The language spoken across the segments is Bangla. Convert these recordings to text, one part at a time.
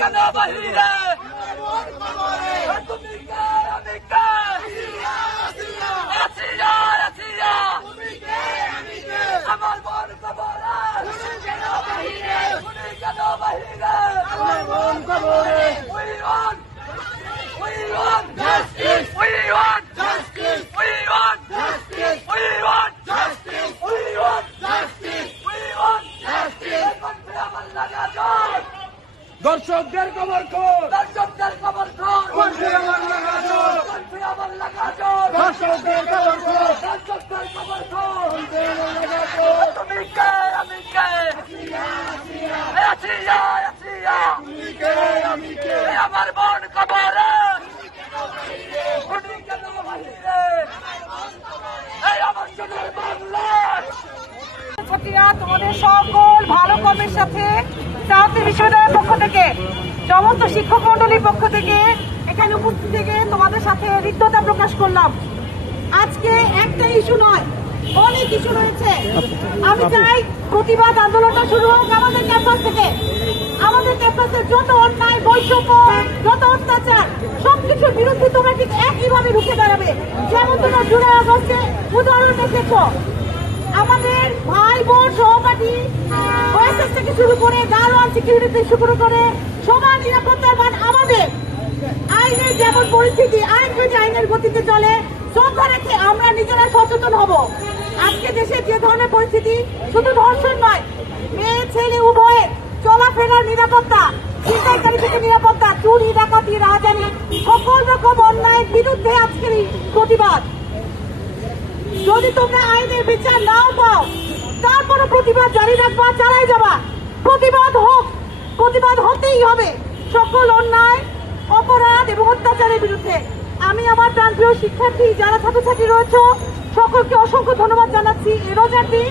কেন বাহিরে তুমি কে আমি কে আসিয়া আসিয়া আমার মন কবরে তুমি কেন বাহিরে আমার মন কবরে We want justice. We want justice. We want justice. We want justice. We want justice. We want justice. দর্শকদের খবর খোঁজ দর্শকদের খবর খোঁজ দর্শকদের খবর খোঁজ দর্শকদের খবর খোঁজ তুমি কে আমি কে আসিয়া আসিয়া তুমি কে আমি কে আমার মন কবরে তোমাদের সকল ভালো কর্মের সাথে সাউথি বিশ্ববিদ্যালয়ের পক্ষ থেকে সমস্ত শিক্ষক মন্ডলীর পক্ষ থেকে এখানে উপস্থিত থেকে তোমাদের সাথে হৃদ্যতা প্রকাশ করলাম। আজকে একটা ইস্যু নয়, অনেক ইস্যু রয়েছে। আমি চাই প্রতিবাদ আন্দোলনটা শুরু হোক আমাদের ক্যাম্পাস থেকে। আমাদের ক্যাম্পাসের যত অন্যায়, বৈষম্য, যত অত্যাচার সবকিছুর বিরুদ্ধে তোমরা ঠিক একইভাবে রুখে দাঁড়াবে। যেমন তোমরা জুলাই আগস্টে উদাহরণ দেখেছ, আমাদের ভাই বোন সহপাঠী ওএসএস থেকে শুরু করে দারোয়ান সিকিউরিটি থেকে শুরু করে সবার নিরাপত্তার মান আমাদের। আইনের যেমন পরিস্থিতি, আইন যদি আইনের গতিতে চলে, শ্রদ্ধা রেখে আমরা নিজেরা সচেতন হব। আজকে দেশের যে ধরনের পরিস্থিতি, শুধু ধর্ষণ নয়, মেয়ে ছেলে উভয়ে চলাফেরার নিরাপত্তা, ছিনতাইকারী থেকে নিরাপত্তা, চুরি ডাকাতি রাহাজানি সকল রকম অন্যায়ের বিরুদ্ধে আজকের এই প্রতিবাদ। যদি তোমরা আইনের বিচার নাও পাও, তারপরও প্রতিবাদ জারি রাখবা, চালাই যাবা। প্রতিবাদ হোক, প্রতিবাদ হতেই হবে সকল অন্যায়, অপরাধ এবং অত্যাচারের বিরুদ্ধে। আমি আমার প্রাণপ্রিয় শিক্ষার্থী যারা ছাত্রছাত্রী রয়েছে সকলকে অসংখ্য ধন্যবাদ জানাচ্ছি। এই রোজার দিন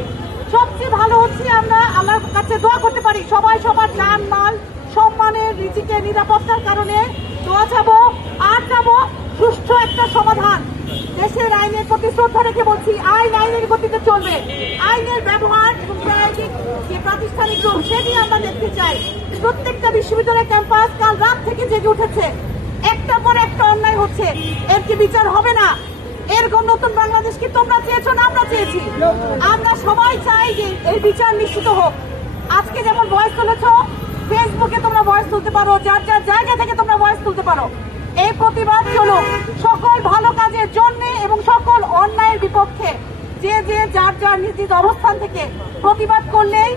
সবচেয়ে ভালো হচ্ছে আমরা আল্লাহর কাছে দোয়া করতে পারি, সবাই সবার জান মাল সম্মানের রিজিকের নিরাপত্তার কারণে দোয়া চাবো আর চাবো সুষ্ঠু একটা সমাধান। দেশের আইনের প্রতি শ্রদ্ধা রেখে বলছি, আইন আইনের গতিতে চলবে। আইনের ব্যবহার এবং প্রায়োগিক যে প্রাতিষ্ঠানিক রূপ সেটি আমরা দেখতে চাই। প্রত্যেকটা বিশ্ববিদ্যালয় ক্যাম্পাস কাল রাত থেকে জেগে উঠেছে, একটা পর একটা অন্যায় হচ্ছে, এর কি বিচার হবে না? এরকম নতুন বাংলাদেশ কি তোমরা চেয়েছো না আমরা চেয়েছি? আমরা সবাই চাই যে এই বিচার নিশ্চিত হোক। আজকে যেমন ভয়েস তুলেছ, ফেসবুকে তোমরা ভয়েস তুলতে পারো, যার যার জায়গা থেকে তোমরা ভয়েস তুলতে পারো। এই প্রতিবাদ চলুক সকল ভালো কাজের জন্য এবং সকল অন্যায়ের বিপক্ষে। যে যে যার যার নিজ নিজ অবস্থান থেকে প্রতিবাদ করলেই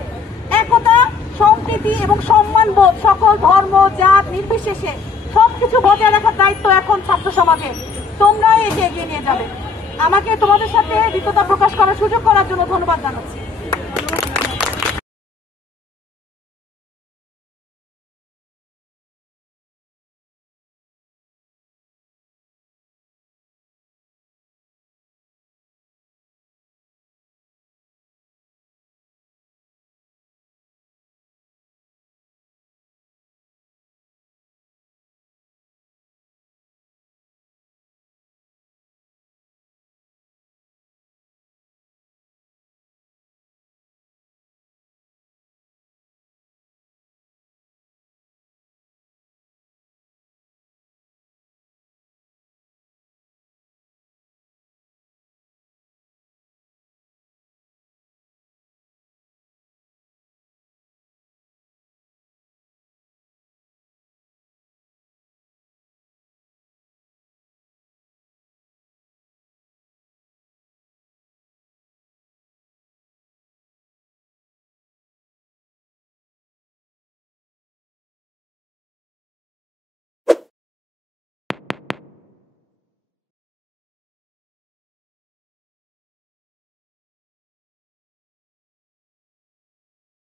একতা, সম্প্রীতি এবং সম্মানবোধ সকল ধর্ম জাত নির্বিশেষে সবকিছু বজায় রাখার দায়িত্ব এখন ছাত্র সমাজে। তোমরাই এগিয়ে নিয়ে যাবে। আমাকে তোমাদের সাথে হৃদ্যতা প্রকাশ করার সুযোগ করার জন্য ধন্যবাদ জানাচ্ছি।